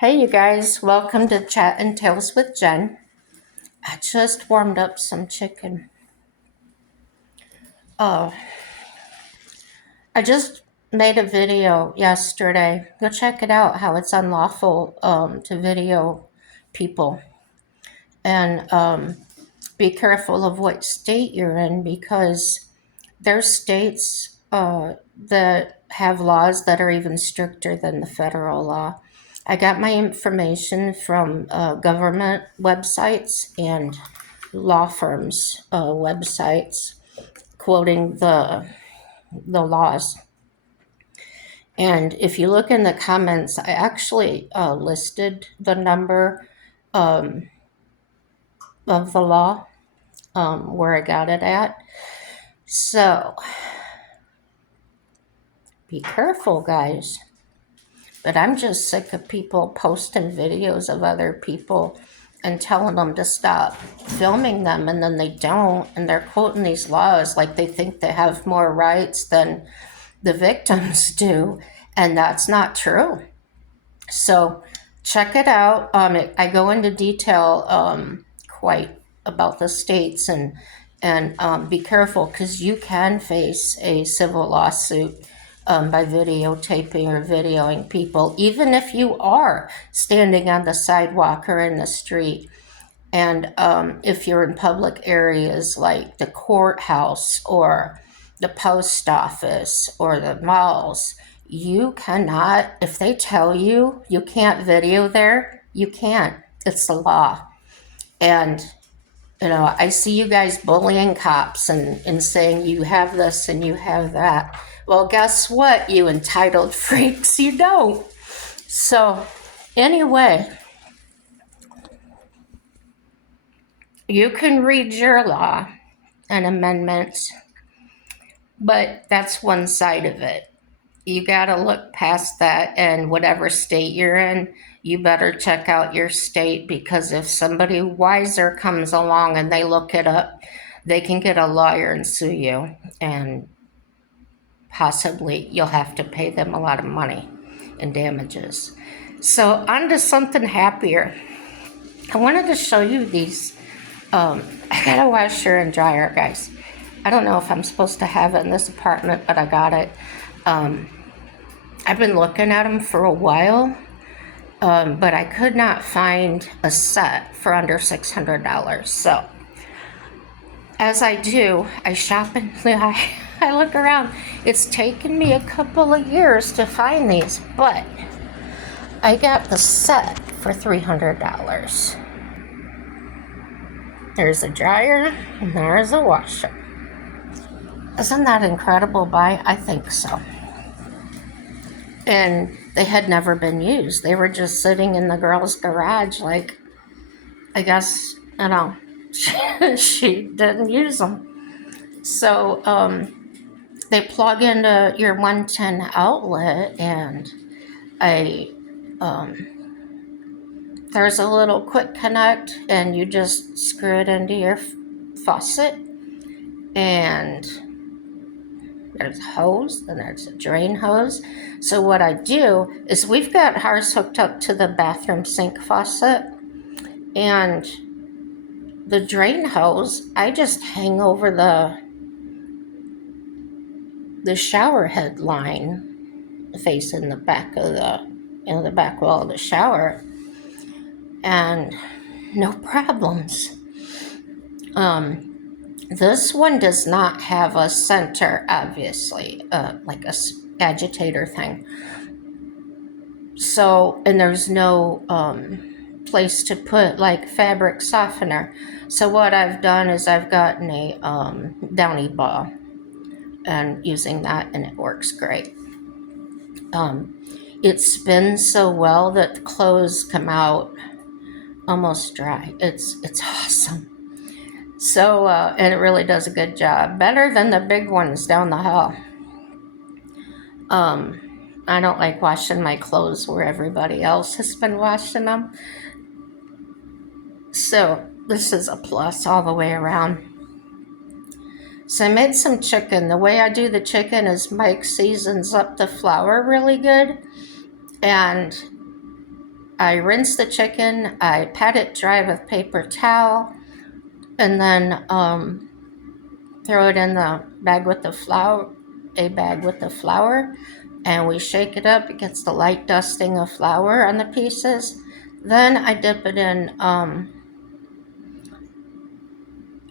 Hey, you guys, welcome to Chat and Tales with Jen. I just warmed up some chicken. Oh, I just made a video yesterday. Go check it out how it's unlawful to video people. And be careful of what state you're in because there's states that have laws that are even stricter than the federal law. I got my information from government websites and law firms' websites quoting the laws. And if you look in the comments, I actually listed the number of the law where I got it at. So be careful, guys. But I'm just sick of people posting videos of other people and telling them to stop filming them, and then they don't, and they're quoting these laws like they think they have more rights than the victims do, and that's not true. So check it out. I go into detail quite about the states, and be careful because you can face a civil lawsuit by videotaping or videoing people, even if you are standing on the sidewalk or in the street. And if you're in public areas like the courthouse or the post office or the malls, you cannot, if they tell you you can't video there, you can't. It's the law. And I see you guys bullying cops and saying you have this and you have that. Well, guess what, you entitled freaks? You don't. So, anyway, you can read your law and amendments, but that's one side of it. You got to look past that, and whatever state you're in, you better check out your state because if somebody wiser comes along and they look it up, they can get a lawyer and sue you, and possibly you'll have to pay them a lot of money in damages. So, on to something happier. I wanted to show you these. I got a washer and dryer, guys. I don't know if I'm supposed to have it in this apartment, but I got it. I've been looking at them for a while, but I could not find a set for under $600. So, as I do, I shop and I look around. It's taken me a couple of years to find these, but I got the set for $300. There's a dryer and there's a washer. Isn't that incredible buy? I think so. And they had never been used. They were just sitting in the girl's garage, like, I guess, she didn't use them. So they plug into your 110 outlet, and there's a little quick connect, and you just screw it into your faucet, and there's a hose, and there's a drain hose. So what I do is we've got ours hooked up to the bathroom sink faucet, and the drain hose, I just hang over the shower head line facing the back of the back wall of the shower, and no problems. This one does not have a center, obviously, like a agitator thing. So, and there's no place to put like fabric softener. So what I've done is I've gotten a Downy ball and using that, and it works great. It spins so well that the clothes come out almost dry. It's awesome. So, and it really does a good job. Better than the big ones down the hall. I don't like washing my clothes where everybody else has been washing them. So, this is a plus all the way around. So, I made some chicken. The way I do the chicken is Mike seasons up the flour really good. And I rinse the chicken, I pat it dry with paper towel, and then throw it in the bag with the flour, a bag with the flour, and we shake it up. It gets the light dusting of flour on the pieces. Then I dip it in,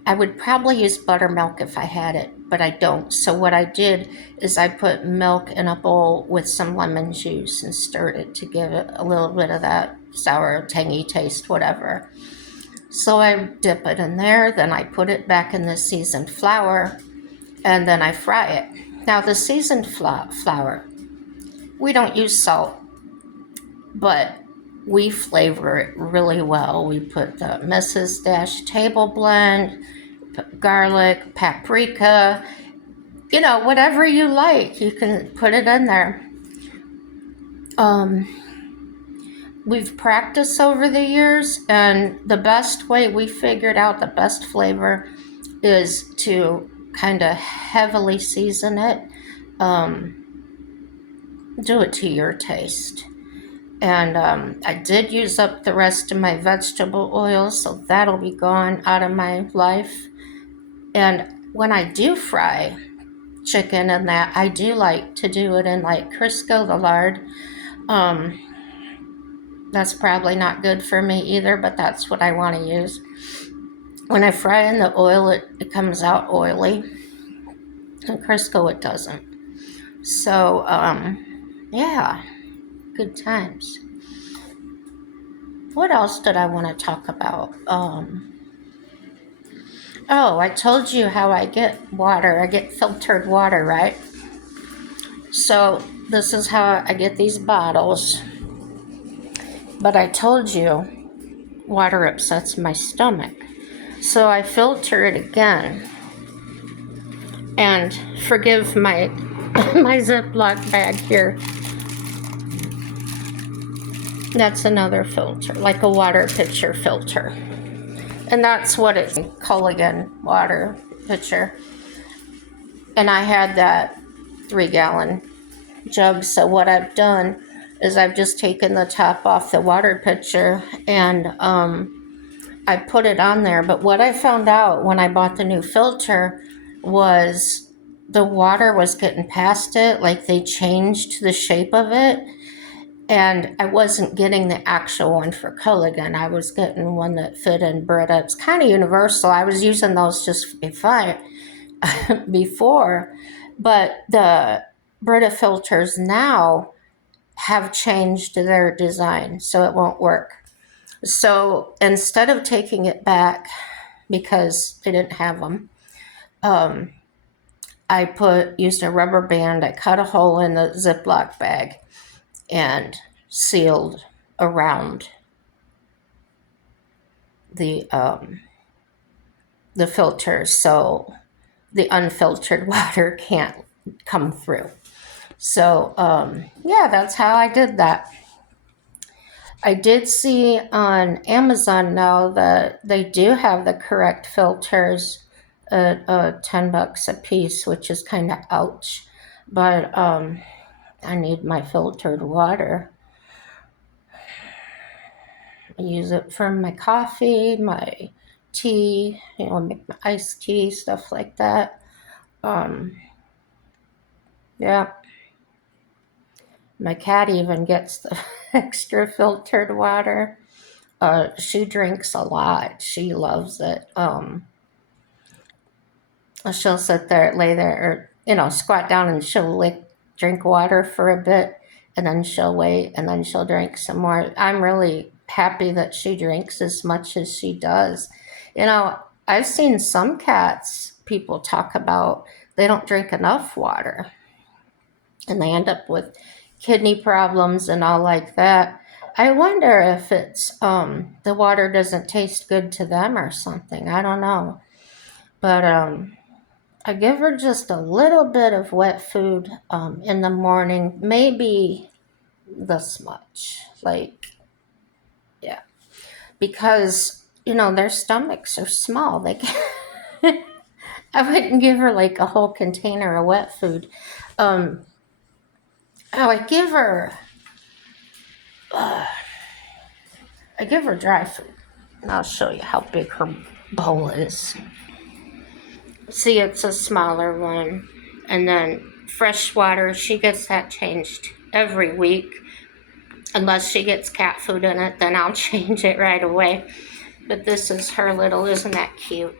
I would probably use buttermilk if I had it, but I don't. So what I did is I put milk in a bowl with some lemon juice and stirred it to give it a little bit of that sour, tangy taste, whatever. So I dip it in there, then I put it back in the seasoned flour, and then I fry it. Now the seasoned flour, we don't use salt, but we flavor it really well. We put the Mrs. Dash table blend, garlic, paprika, whatever you like, you can put it in there. We've practiced over the years, and the best way we figured out the best flavor is to kind of heavily season it. Do it to your taste. And I did use up the rest of my vegetable oil, so that'll be gone out of my life. And when I do fry chicken and that, I do like to do it in like Crisco, the lard. That's probably not good for me either, but that's what I want to use. When I fry in the oil, it comes out oily. In Crisco, it doesn't. So, yeah, good times. What else did I want to talk about? I told you how I get water. I get filtered water, right? So this is how I get these bottles. But I told you water upsets my stomach. So I filter it again. And forgive my my Ziploc bag here. That's another filter, like a water pitcher filter. And that's what it's, Culligan water pitcher. And I had that 3-gallon jug. So what I've done is I've just taken the top off the water pitcher and I put it on there. But what I found out when I bought the new filter was the water was getting past it, like they changed the shape of it. And I wasn't getting the actual one for Culligan. I was getting one that fit in Brita. It's kind of universal. I was using those just before, but the Brita filters now have changed their design, so it won't work. So instead of taking it back because they didn't have them, I used a rubber band. I cut a hole in the Ziploc bag and sealed around the filters so the unfiltered water can't come through. So yeah, that's how I did that. I did see on Amazon now that they do have the correct filters at $10 a piece, which is kind of ouch. But I need my filtered water. I use it for my coffee, my tea, make my iced tea, stuff like that. Yeah. My cat even gets the extra filtered water. She drinks a lot. She loves it. She'll sit there, lay there, or, squat down and she'll drink water for a bit and then she'll wait and then she'll drink some more. I'm really happy that she drinks as much as she does. I've seen some cats people talk about they don't drink enough water and they end up with kidney problems and all like that. I wonder if it's the water doesn't taste good to them or something. I don't know. But I give her just a little bit of wet food in the morning, maybe this much. Yeah. Because, their stomachs are small. They can I wouldn't give her like a whole container of wet food. I would give her I give her dry food. And I'll show you how big her bowl is. See, it's a smaller one. And then fresh water, she gets that changed every week. Unless she gets cat food in it, then I'll change it right away. But this is her little, isn't that cute?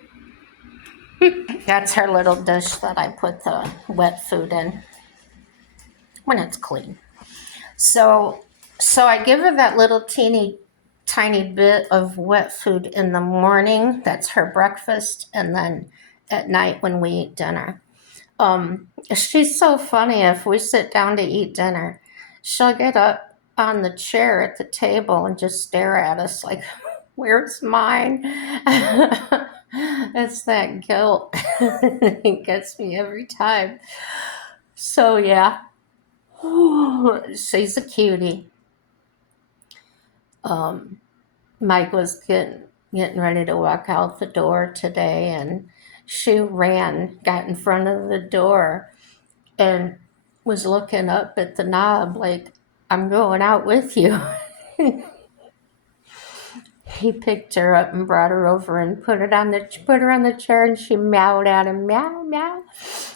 That's her little dish that I put the wet food in when it's clean. So I give her that little teeny tiny bit of wet food in the morning. That's her breakfast, and then at night when we eat dinner. She's so funny. If we sit down to eat dinner, she'll get up on the chair at the table and just stare at us like, "Where's mine?" It's that guilt. It gets me every time. So yeah, she's a cutie. Mike was getting ready to walk out the door today, and she got in front of the door, and was looking up at the knob like, "I'm going out with you." He picked her up and brought her over and put her on the chair, and she meowed at him, meow meow.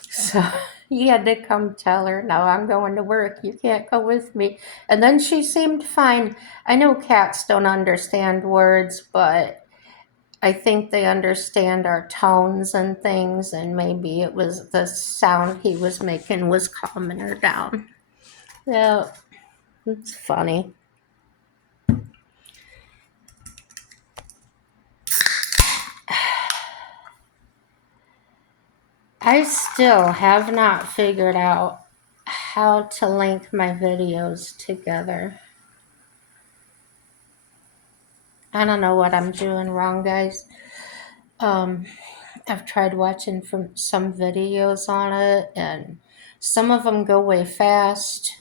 So he had to come tell her, "No, I'm going to work. You can't go with me." And then she seemed fine. I know cats don't understand words, but I think they understand our tones and things, and maybe it was the sound he was making was calming her down. Yeah, it's funny. I still have not figured out how to link my videos together. I don't know what I'm doing wrong, guys. I've tried watching from some videos on it, and some of them go way fast.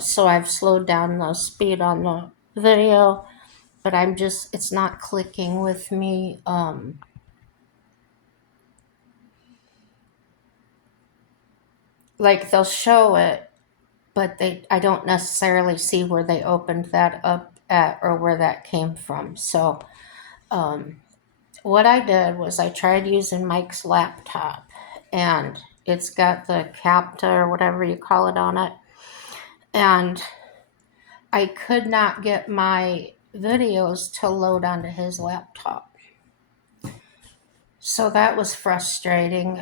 So I've slowed down the speed on the video, but it's not clicking with me. Like they'll show it, but I don't necessarily see where they opened that up at or where that came from. So what I did was I tried using Mike's laptop, and it's got the CAPTA or whatever you call it on it, and I could not get my videos to load onto his laptop. So that was frustrating.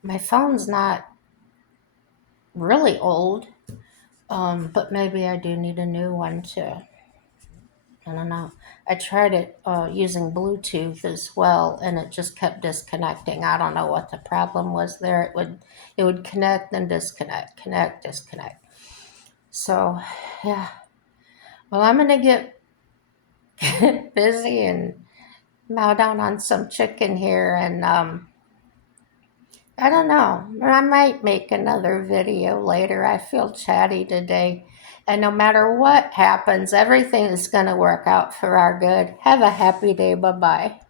My phone's not really old, but maybe I do need a new one too. I don't know. I tried it using Bluetooth as well, and it just kept disconnecting. I don't know what the problem was there. It would connect and disconnect, connect, disconnect. So, yeah. Well, I'm gonna get busy and mow down on some chicken here, and I don't know. I might make another video later. I feel chatty today. And no matter what happens, everything is going to work out for our good. Have a happy day. Bye bye.